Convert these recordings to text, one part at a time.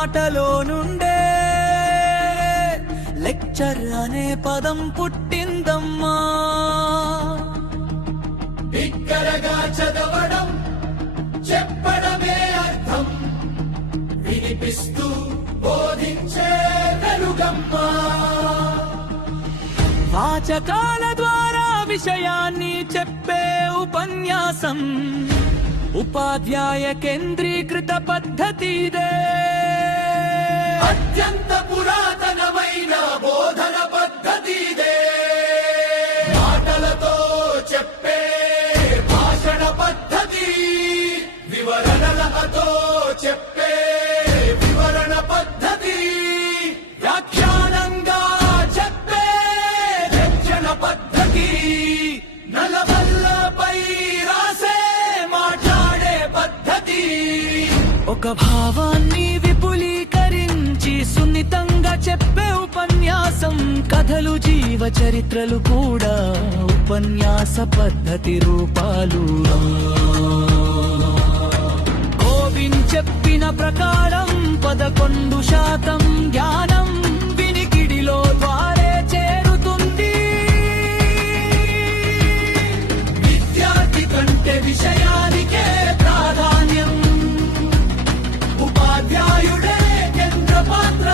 మాటలో నుండే లెక్చర్ అనే పదం పుట్టిందమ్మా. బిగ్గరగా చదవడం చెప్పడమే అర్థం, వినిపిస్తూ బోధించే వెలుగమ్మా. వాచకాల ద్వారా విషయాన్ని చెప్పే ఉపన్యాసం ఉపాధ్యాయ కేంద్రీకృత పద్ధతిదే. అత్యంత పురాతనమైన బోధన పద్ధతిదే. మాటలతో చెప్పే భాషణ పద్ధతి, వివరణలతో చెప్పే వివరణ పద్ధతి, వ్యాఖ్యానంగా చెప్పే లక్షణ పద్ధతి, నలబల్లపై రాసే మాట్లాడే పద్ధతి. ఒక భావాన్ని విపులీకరించి సున్నితంగా చెప్పే ఉపన్యాసం, కథలు జీవ చరిత్రలు కూడా ఉపన్యాస పద్ధతి రూపాలు. కోవిన్ చెప్పిన ప్రకారం 11% జ్ఞానం వినికిడిలో ద్వారే చేరుతుంది. విద్యార్థి కంటే విషయానికే ప్రాధాన్యం, ఉపాధ్యాయుడే కేంద్ర పాత్ర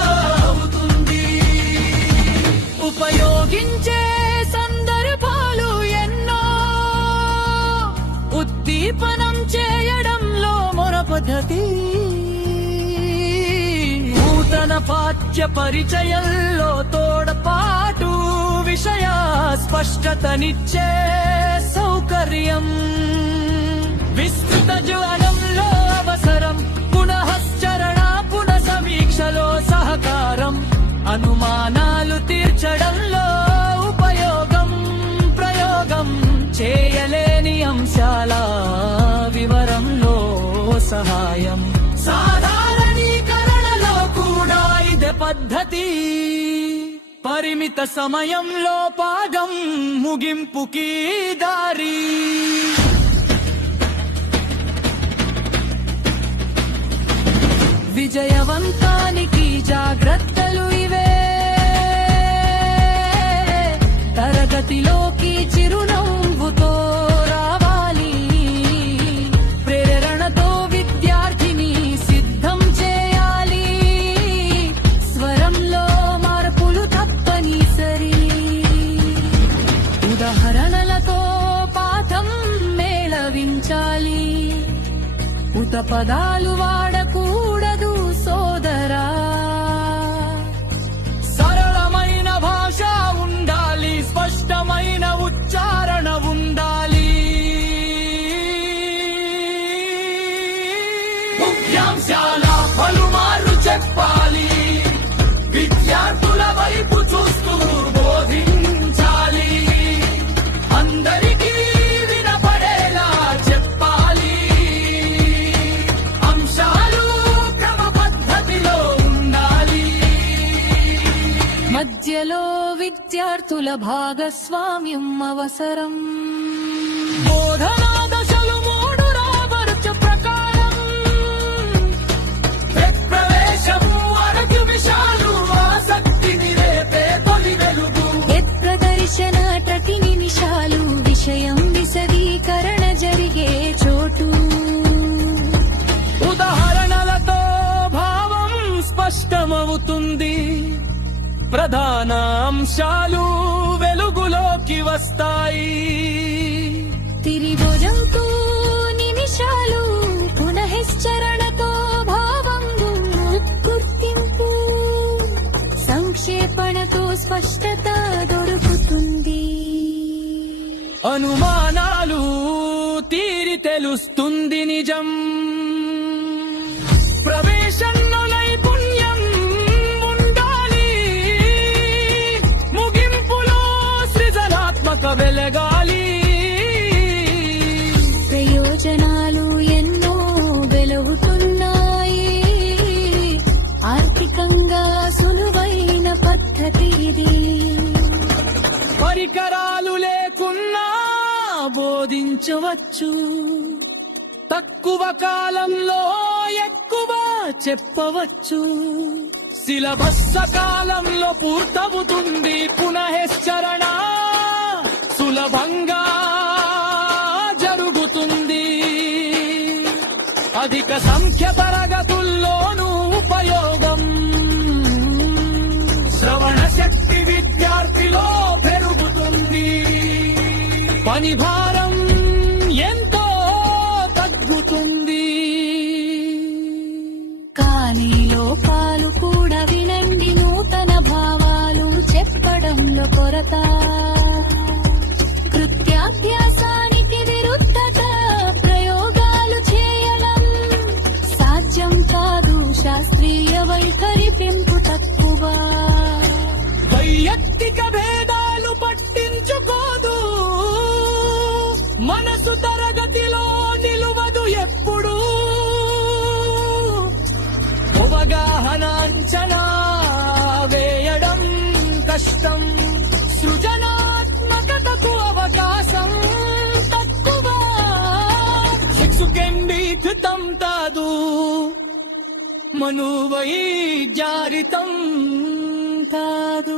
అవుతుంది. ఉపయోగించే సందర్భాలు ఎన్నో, ఉద్దీపనం చేయడంలో మొర పద్ధతి. నూతన పాఠ్య పరిచయంలో తోడపాటు, విషయ స్పష్టతనిచ్చే సౌకర్యం. విస్తృత జ్ఞానంలో అవసరం, పునఃశ్చరణ పునఃసమీక్షలో సహకారం, అనుమానాలు తీర్చడంలో ఉపయోగం, ప్రయోగం చేయలేని అంశాల వివరంలో సహాయం. సాధారణీకరణలో కూడా ఇదే పద్ధతి. పరిమిత సమయంలో పాఠం ముగింపుకి దారి. విజయవంతానికి జాగ్రత్తలు ఇవే. తరగతిలోకి చిరునవ్వుతో రావాలి, ప్రేరణతో విద్యార్థిని సిద్ధం చేయాలి, స్వరంలో మార్పులు తప్పనిసరి. ఉదాహరణలతో పాఠం మేళవించాలి, ఉత పదాలు వాడకూడదు సోదరా. సరళమైన భాష ఉండాలి, స్పష్టమైన ఉచ్చారణ ఉండాలి. ముఖ్యాంశాల పలుమార్లు చెప్పాలి, విద్యార్థుల వైపు చూస్తూ బోధించాలి, అందరికీ వినపడేలా చెప్పాలి. అంశాలు క్రమ పద్ధతిలో ఉండాలి. మధ్యలో విద్యార్థుల భాగస్వామ్యం అవసరం. బోధనా దశలు 3 రాబర్చు ప్రకారం. ప్రవేశం, అరకు విషయాలు, ఆసక్తిని రేపే తొలి వెలుగు. ప్రదర్శన 30 నిమిషాలు, విషయం విశదీకరణ జరిగే చోటు. ఉదాహరణలతో భావం స్పష్టమవుతుంది, ప్రధాన అంశాలు వెలుగులోకి వస్తాయి. తిరిగొజంతూ నిమిషాలు, పునఃశ్చరణతో భావం గుర్తింపు, సంక్షేపణతో స్పష్టత దొరుకుతుంది. అనుమానాలు తీరి తెలుస్తుంది నిజం. ప్రవేశంలో నైపుణ్యం ఉండాలి, ముగింపులో సృజనాత్మక వెలగాలి. ప్రయోజనాలు ఎన్నో వెలుగుతున్నాయి, ఆర్థికంగా సులువైన పద్ధతి ఇది. పరికరాలు లేకున్నా బోధించవచ్చు, తక్కువ కాలంలో ఎక్కువ చెప్పవచ్చు. సిలబస్ కాలంలో పూర్తవుతుంది పునఃశ్చరణ సులభంగా జరుగుతుంది. అధిక సంఖ్య తరగతుల్లోనూ ఉపయోగం. శ్రవణ శక్తి విద్యార్థిలో పెరుగుతుంది. పని భారం ఎంతో తగ్గుతుంది. కానీ లోపాలు కూడా వినండి, నూతన భావాలు చెప్పడంలో కొరత, కృత్యాభ్యాసానికి విరుద్ధత, ప్రయోగాలు చేయడం సాధ్యం కాదు, శాస్త్రీయ వైఖరి పెంపు తక్కువ, వైయక్తిక భేదాలు పట్టించుకోదు, మనసు తరగతిలో నిలువదు ఎప్పుడు, అవగాహన అంచనా వేయడం కష్టం, సృజనాత్మకతకు అవకాశం తక్కువ, శిక్షుకెంబీకృతం కాదు, మనువైజ్ఞారితం కాదు.